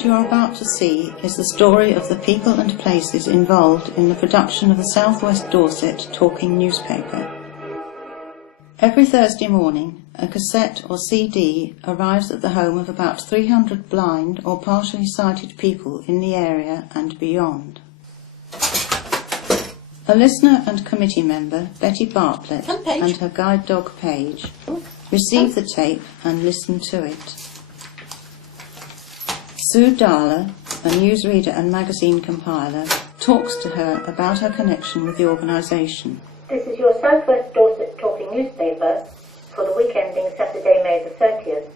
What you are about to see is the story of the people and places involved in the production of the South West Dorset talking newspaper. Every Thursday morning, a cassette or CD arrives at the home of about 300 blind or partially sighted people in the area and beyond. A listener and committee member, Betty Bartlett, and her guide dog Paige, receive the tape and listen to it. Sue Darla, a newsreader and magazine compiler, talks to her about her connection with the organisation. This is your South West Dorset talking newspaper for the week ending Saturday, May the 30th.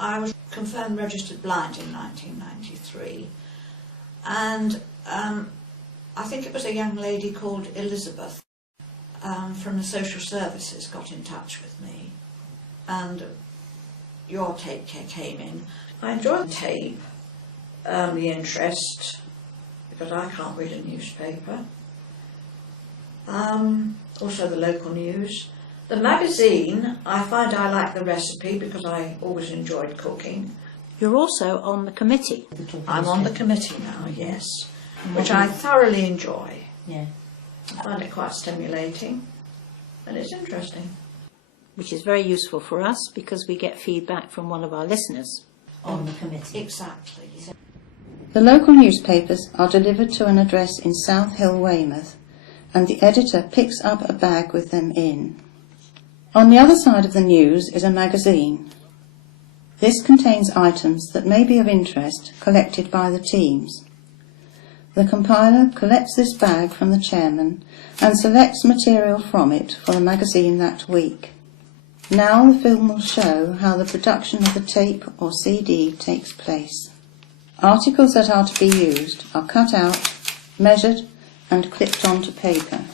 I was confirmed registered blind in 1993, and I think it was a young lady called Elizabeth from the social services got in touch with me, and your tape came in. I enjoyed the tape, the interest, because I can't read a newspaper. Also the local news. The magazine, I find I like the recipe because I always enjoyed cooking. You're also on the committee. I'm on the committee now, yes, which I thoroughly enjoy. Yeah. I find it quite stimulating and it's interesting. Which is very useful for us because we get feedback from one of our listeners on the committee. Exactly. The local newspapers are delivered to an address in South Hill, Weymouth, and the editor picks up a bag with them in. On the other side of the news is a magazine. This contains items that may be of interest collected by the teams. The compiler collects this bag from the chairman and selects material from it for the magazine that week. Now the film will show how the production of the tape or CD takes place. Articles that are to be used are cut out, measured and clipped onto paper.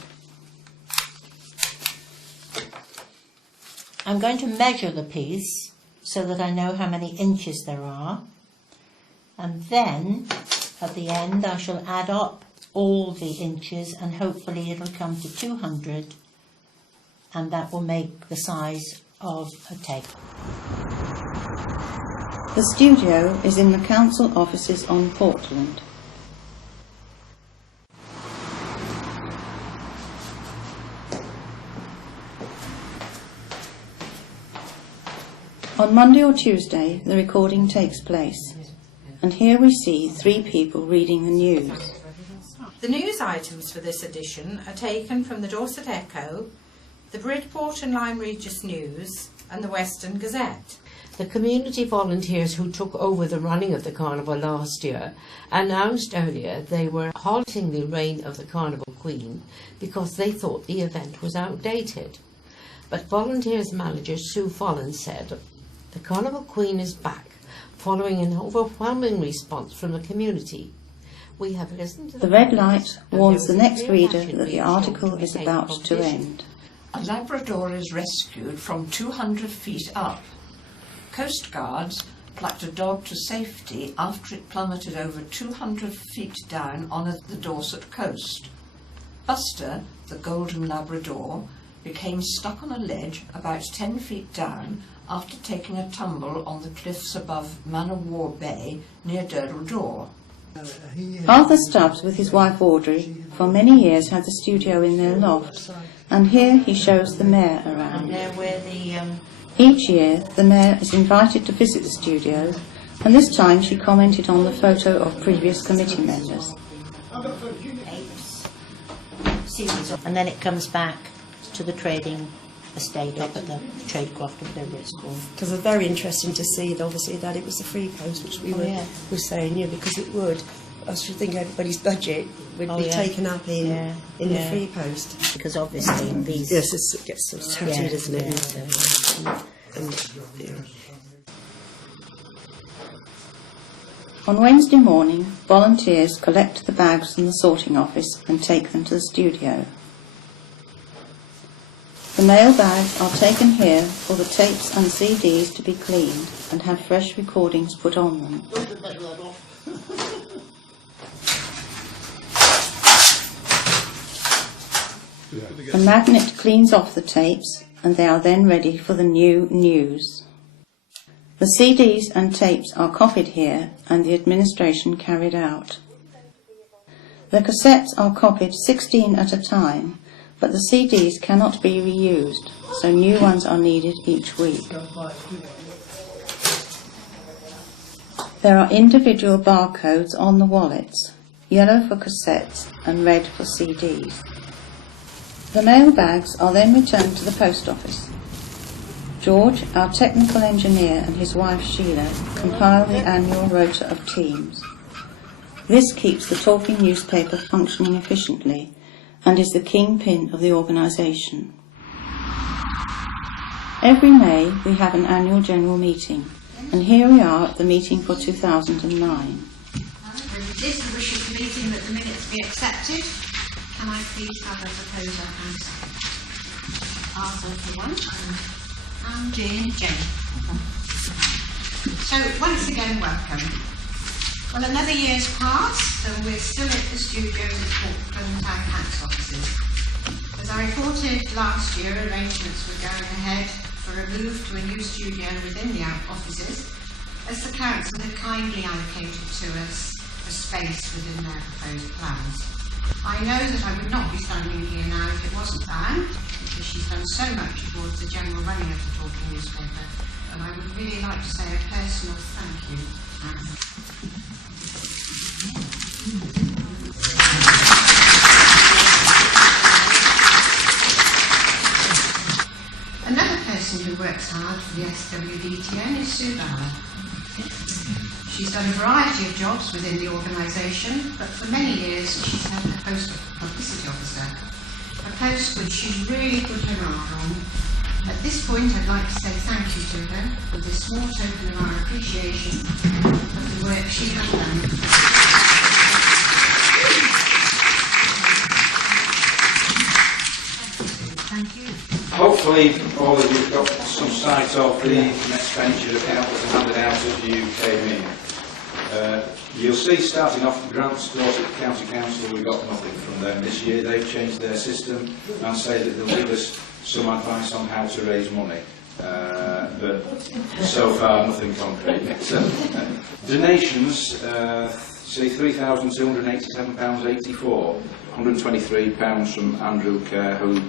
I'm going to measure the piece so that I know how many inches there are, and then at the end I shall add up all the inches and hopefully it'll come to 200, and that will make the size of a tape. The studio is in the council offices on Portland. On Monday or Tuesday, the recording takes place, and here we see 3 people reading the news. The news items for this edition are taken from the Dorset Echo, the Bridport and Lyme Regis News, and the Western Gazette. The community volunteers who took over the running of the carnival last year announced earlier they were halting the reign of the Carnival Queen because they thought the event was outdated. But volunteers manager Sue Follen said, "The Carnival Queen is back, following an overwhelming response from the community. We have listened to the red light warns the next reader that the article is about to end. A Labrador is rescued from 200 feet up. Coast Guards plucked a dog to safety after it plummeted over 200 feet down on the Dorset coast. Buster, the golden Labrador, became stuck on a ledge about 10 feet down after taking a tumble on the cliffs above Man o' War Bay near Durdle Door. Arthur Stubbs, with his wife Audrey, for many years had the studio in their loft, and here he shows the mayor around. Each year, the mayor is invited to visit the studio, and this time she commented on the photo of previous committee members. And then it comes back to the trading estate up at the Tradecroft or whatever it's called. Because it's very interesting to see, obviously, that it was the free post, which we were saying, because it would. I should think everybody's budget would be taken up in the free post. Because obviously these... Yes, it gets sort of tattooed, doesn't it? On Wednesday morning, volunteers collect the bags from the sorting office and take them to the studio. The mail bags are taken here for the tapes and CDs to be cleaned and have fresh recordings put on them. The magnet cleans off the tapes and they are then ready for the new news. The CDs and tapes are copied here and the administration carried out. The cassettes are copied 16 at a time, but the CDs cannot be reused, so new ones are needed each week. There are individual barcodes on the wallets, yellow for cassettes and red for CDs. The mail bags are then returned to the post office. George, our technical engineer, and his wife Sheila compile the annual rota of teams. This keeps the talking newspaper functioning efficiently and is the kingpin of the organisation. Every May we have an annual general meeting, and here we are at the meeting for 2009. It is the wish of the meeting that the minutes be accepted. Can I please have a proposer and second? Arthur for one, and Jane. So once again, welcome. Well, another year's passed, and we're still at the studios at Portland Town Council offices. As I reported last year, arrangements were going ahead for a move to a new studio within the offices, as the council had kindly allocated to us a space within their proposed plans. I know that I would not be standing here now if it wasn't for Anne, because she's done so much towards the general running of the talking newspaper, and I would really like to say a personal thank you, Anne. Another person who works hard for the SWDTN is Sue Bauer. She's done a variety of jobs within the organisation, but for many years she's held the post of publicity officer, a post which she's really put her mark on. At this point I'd like to say thank you to her for this small token of our appreciation of the work she has done. Thank you. Hopefully all of you have got some sight of the expenditure account that was handed out as you came in. You'll see, starting off, the grants, Dorset County Council, we got nothing from them this year. They've changed their system and say that they'll give us some advice on how to raise money. But so far nothing concrete. Donations, see £3,287.84, £123 from Andrew Kerr, who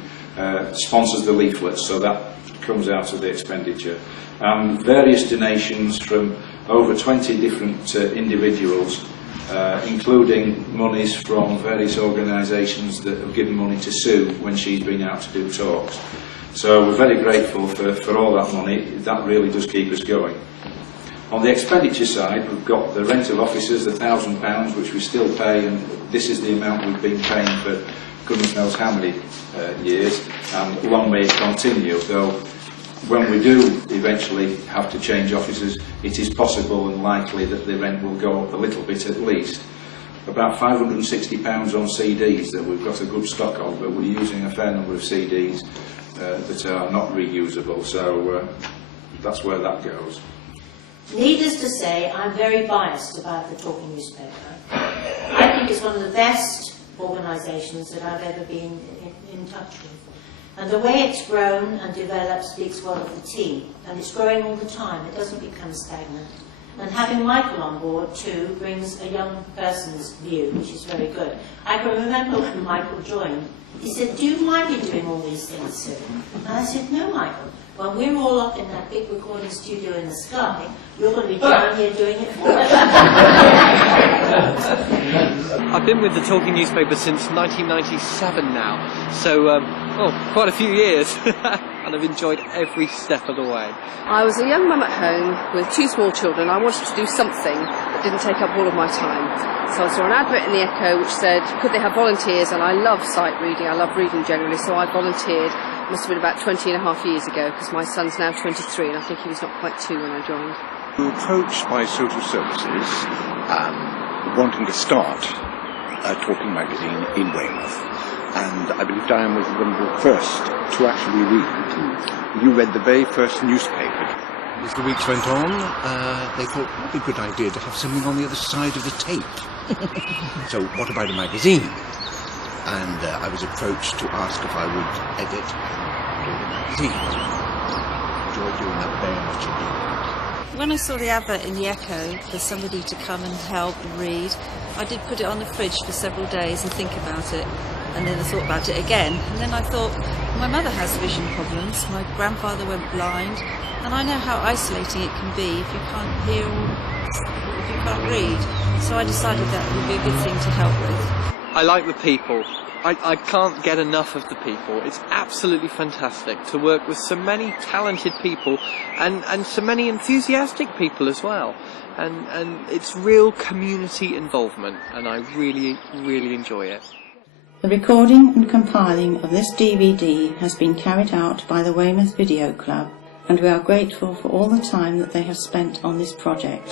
sponsors the leaflets, so that comes out of the expenditure. Various donations from over 20 different individuals, including monies from various organisations that have given money to Sue when she's been out to do talks. So we're very grateful for all that money. That really does keep us going. On the expenditure side, we've got the rent of offices, the £1,000, which we still pay, and this is the amount we've been paying for goodness knows how many years, and long may it continue, though when we do eventually have to change offices, it is possible and likely that the rent will go up a little bit at least. About £560 on CDs that we've got a good stock of, but we're using a fair number of CDs that are not reusable, so that's where that goes. Needless to say, I'm very biased about the talking newspaper. I think it's one of the best organisations that I've ever been in touch with. And the way it's grown and developed speaks well of the team. And it's growing all the time. It doesn't become stagnant. And having Michael on board too brings a young person's view, which is very good. I can remember when Michael joined, he said, "Do you mind me doing all these things, Sue?" And I said, "No, Michael. When we're all up in that big recording studio in the sky, you're going to be down here doing it for us." I've been with the talking newspaper since 1997 now, so quite a few years, and I've enjoyed every step of the way. I was a young mum at home with 2 small children. I wanted to do something that didn't take up all of my time. So I saw an advert in the Echo which said, could they have volunteers? And I love sight reading, I love reading generally, so I volunteered. It must have been about 20 and a half years ago, because my son's now 23, and I think he was not quite 2 when I joined. We were approached by social services wanting to start a talking magazine in Weymouth, and I believe Diane was one of the first to actually read. You read the very first newspaper. As the weeks went on, they thought it would be a good idea to have something on the other side of the tape. So what about a magazine? And I was approached to ask if I would edit and do the magazine. I enjoyed doing that very much indeed. When I saw the advert in the Echo for somebody to come and help and read, I did put it on the fridge for several days and think about it. And then I thought about it again. And then I thought, my mother has vision problems, my grandfather went blind, and I know how isolating it can be if you can't hear or if you can't read. So I decided that would be a good thing to help with. I like the people. I can't get enough of the people. It's absolutely fantastic to work with so many talented people and so many enthusiastic people as well. And it's real community involvement, and I really, really enjoy it. The recording and compiling of this DVD has been carried out by the Weymouth Video Club, and we are grateful for all the time that they have spent on this project.